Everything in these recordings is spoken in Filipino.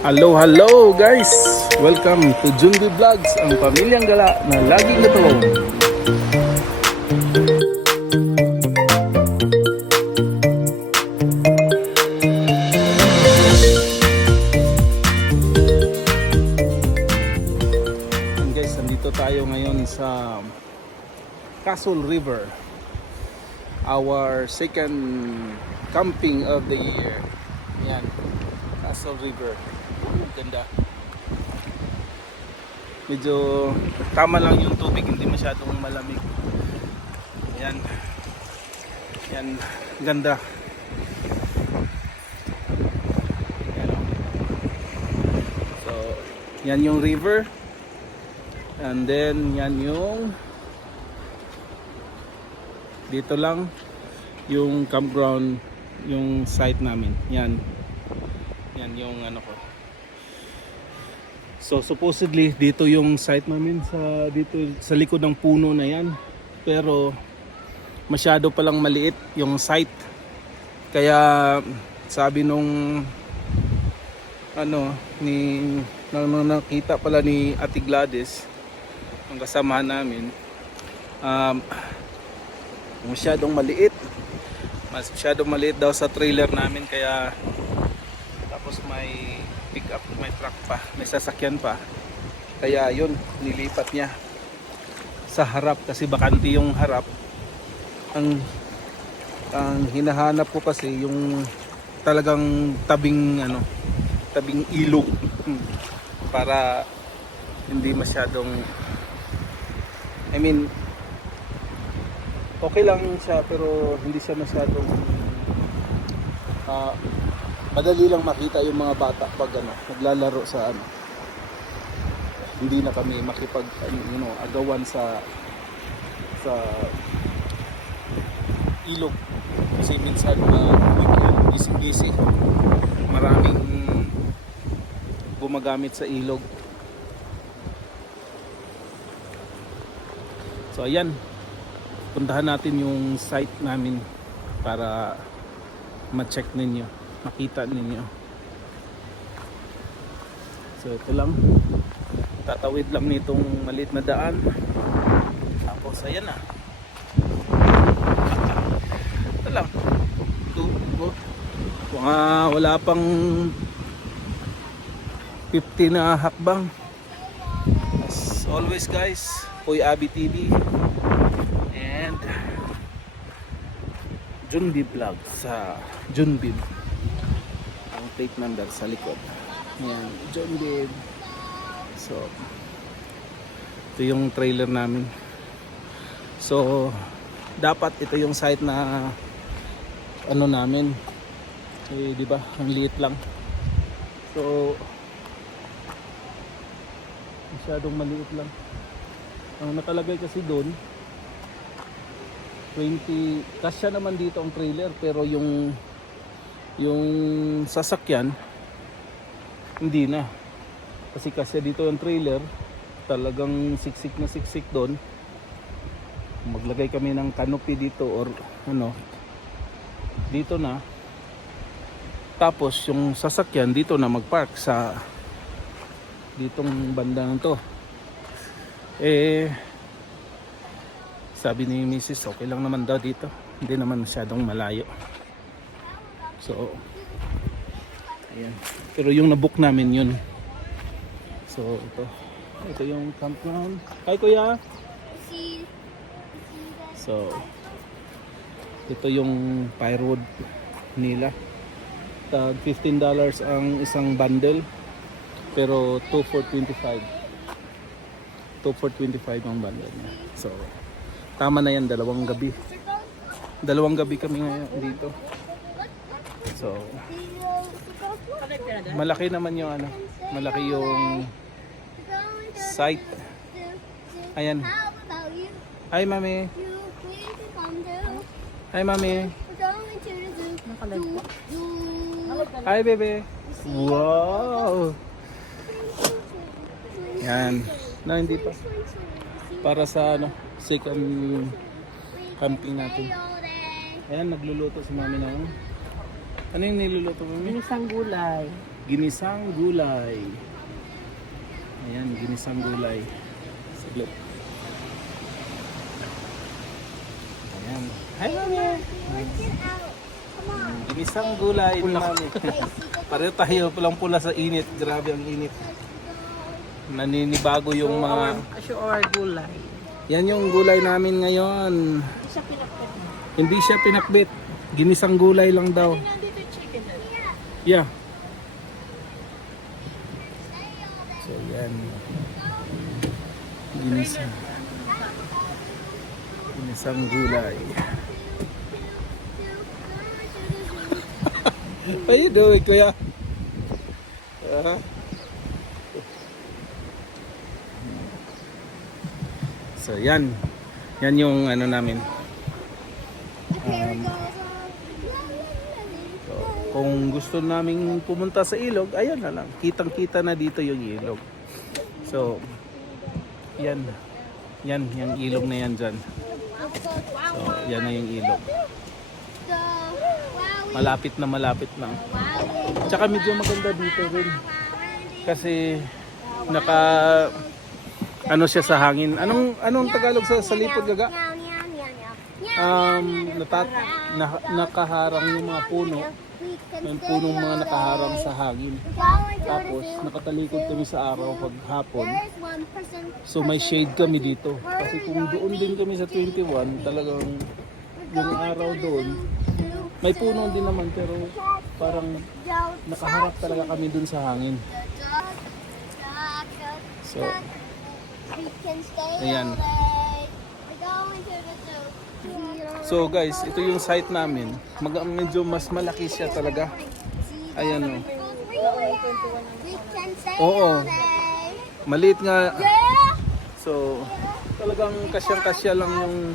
Hello, hello guys! Welcome to Junbi Vlogs, ang pamilyang gala na laging natulong. And guys, nandito tayo ngayon sa Castle River. Our second camping of the year. Yan, Castle River. Ganda. Medyo tama lang yung tubig, hindi masyadong malamig. Yan. Yan, ganda. Yan. So, yan yung river. And then yan yung dito lang yung campground, yung site namin. Yan. Yan yung ano ko. So supposedly dito yung site namin dito sa likod ng puno na yan. Pero masyado palang maliit yung site. Kaya sabi nung nakita pala ni Ate Gladys, ang kasamahan namin, masyadong maliit. Masyadong maliit daw sa trailer namin, kaya tapos may pick up, may truck pa, may sasakyan pa, kaya yun, nilipat niya sa harap kasi bakante yung harap. Ang hinahanap ko kasi yung talagang tabing ilog para hindi masyadong, okay lang siya pero hindi siya masyadong madali lang makita yung mga bata pag naglalaro sa hindi na kami makipag agawan sa ilog kasi minsan busy maraming gumagamit sa ilog. So ayan, puntahan natin yung site namin para ma-check ninyo, makita ninyo. So ito lang, tatawid lang nitong maliit na daan, tapos ayan na, ito lang, wala pang 50 na hakbang. As always guys, Poy Abi TV and Junbi Vlog sa Junbi, ang plate number sa likod. Yan, Junbi. So ito yung trailer namin. So dapat ito yung site na namin, di ba, ang liit lang. So masyadong maliit lang. Ang nakalagay kasi doon 20, kasya naman dito ang trailer, pero yung sasakyan hindi na, kasi kasya dito ang trailer, talagang siksik na siksik doon. Maglagay kami ng canopy dito or dito na, tapos yung sasakyan dito na magpark sa ditong banda na to. Sabi ni Mrs. okay lang naman daw dito, hindi naman masyadong malayo. So ayan, pero yung nabook namin yun. So ito yung campground. Hi kuya. So ito yung firewood nila, tag $15 ang isang bundle, pero 2 for 25 ang bundle niya. So tama na yan, dalawang gabi kami ngayon dito. So malaki naman yung malaki yung site. Ayan. Hi mami. Hi mami. Hi bebe. Wow. Yan. Hindi pa. Para sa second camping natin. Ayan, nagluluto si mami ng ano yung niluluto mo? Ginisang gulay. Ginisang gulay. Ayan, ginisang gulay. Saglit. Ayan. Hi, Mami! Ginisang gulay ni Mami. Pareho tayo pulang pula sa init. Grabe ang init. Naninibago yung mga... Sure, gulay. Yan yung gulay namin ngayon. Hindi siya pinakpit mo. Hindi siya pinakbit. Ginisang gulay lang daw. Nandito yung chicken. Yeah. So yan. Ginisang. Ginisang gulay. How you doing, Kuya? So yan. Yan yung ano namin. So, kung gusto naming pumunta sa ilog, ayun na lang. Kitang-kita na dito yung ilog. So, yan. Yan, yung ilog na yan dyan. So, yan na yung ilog. Malapit na. Tsaka medyo maganda dito rin. Kasi, ano siya sa hangin. Anong Tagalog sa lipod, Gaga? Nakaharang yung mga puno. Yung punong mga nakaharang sa hangin. Tapos nakatalikod kami sa araw pag hapon. So may shade kami dito. Kasi kung doon din kami sa 21, talagang yung araw doon, may puno din naman pero parang nakaharap talaga kami dun sa hangin. So, ayan. So guys, ito yung site namin. Medyo mas malaki siya talaga. Ayan o. Oo. Maliit nga. So, talagang kasyang-kasya lang yung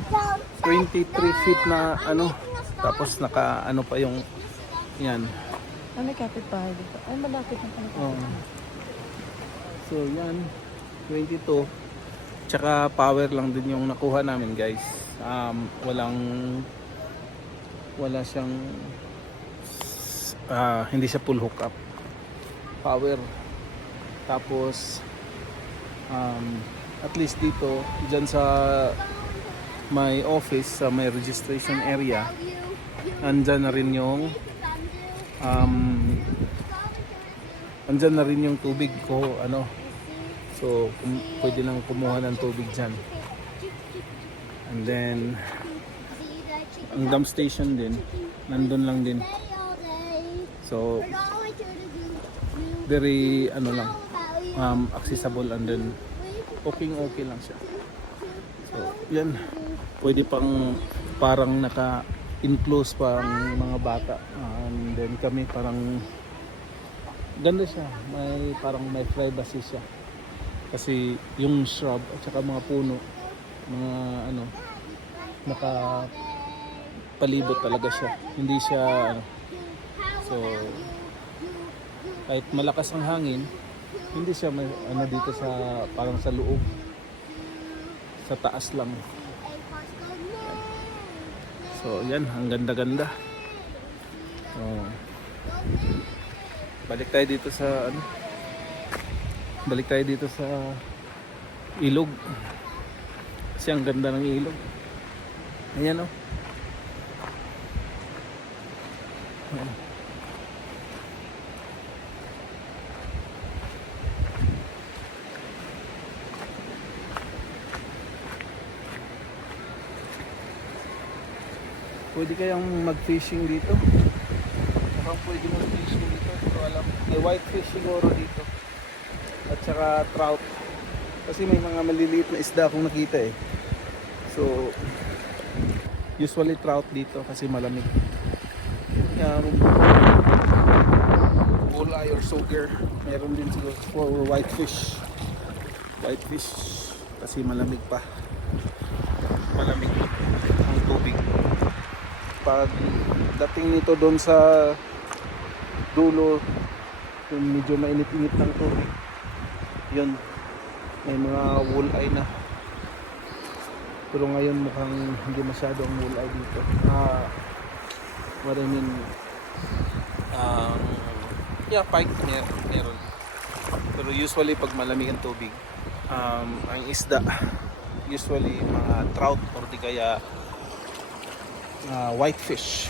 23 feet na ano. Tapos ano pa yung yan. May kapitbahay dito. Ay, malapit na pala. Oh. So, yan. 22. Tsaka power lang din yung nakuha namin, guys. Wala siyang hindi siya full hookup. Power. Tapos at least dito dyan sa my office, sa my registration area, andyan na rin yung tubig ko, ano. So pwede lang kumuha ng tubig dyan. And then ang dump station din nandun lang din. So very accessible, and then okay lang siya. So yan, pwede pang parang naka-enclose pang mga bata, and then kami parang ganda siya, may privacy siya kasi yung shrub at saka mga puno, mga nakapalibot talaga siya, hindi siya so kahit malakas ang hangin, hindi siya dito sa parang sa loob, sa taas lang. So yan, ang ganda-ganda. So, balik tayo dito sa ilog. Kasi ang ganda ng ilog. Ayan o. Ayan. Pwede kayang mag-fishing dito. Mukhang pwede mag-fishing dito. Ito alam. May whitefish siguro dito. At saka trout. Kasi may mga maliliit na isda akong nakita eh. So, usually trout dito kasi malamig. Walleye or soaker. Meron din siguro for whitefish. Whitefish. Kasi malamig pa. Malamig ang tubig. Pag dating nito doon sa dulo, yung medyo mainit-init ng tubig, yun, may mga walleye na. Pero ngayon mukhang hindi masyado ang walleye dito. What I mean, Yeah, pike meron. Pero usually pag malamig ang tubig, ang isda, usually mga trout or di kaya whitefish.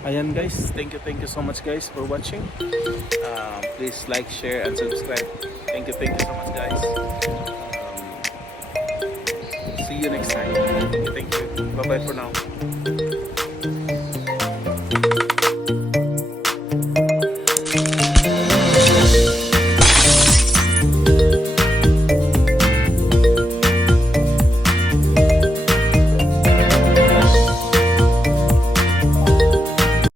Ayan guys, thank you so much guys for watching. Please like, share, and subscribe. Thank you so much guys. See you next time. Thank you. Bye bye for now.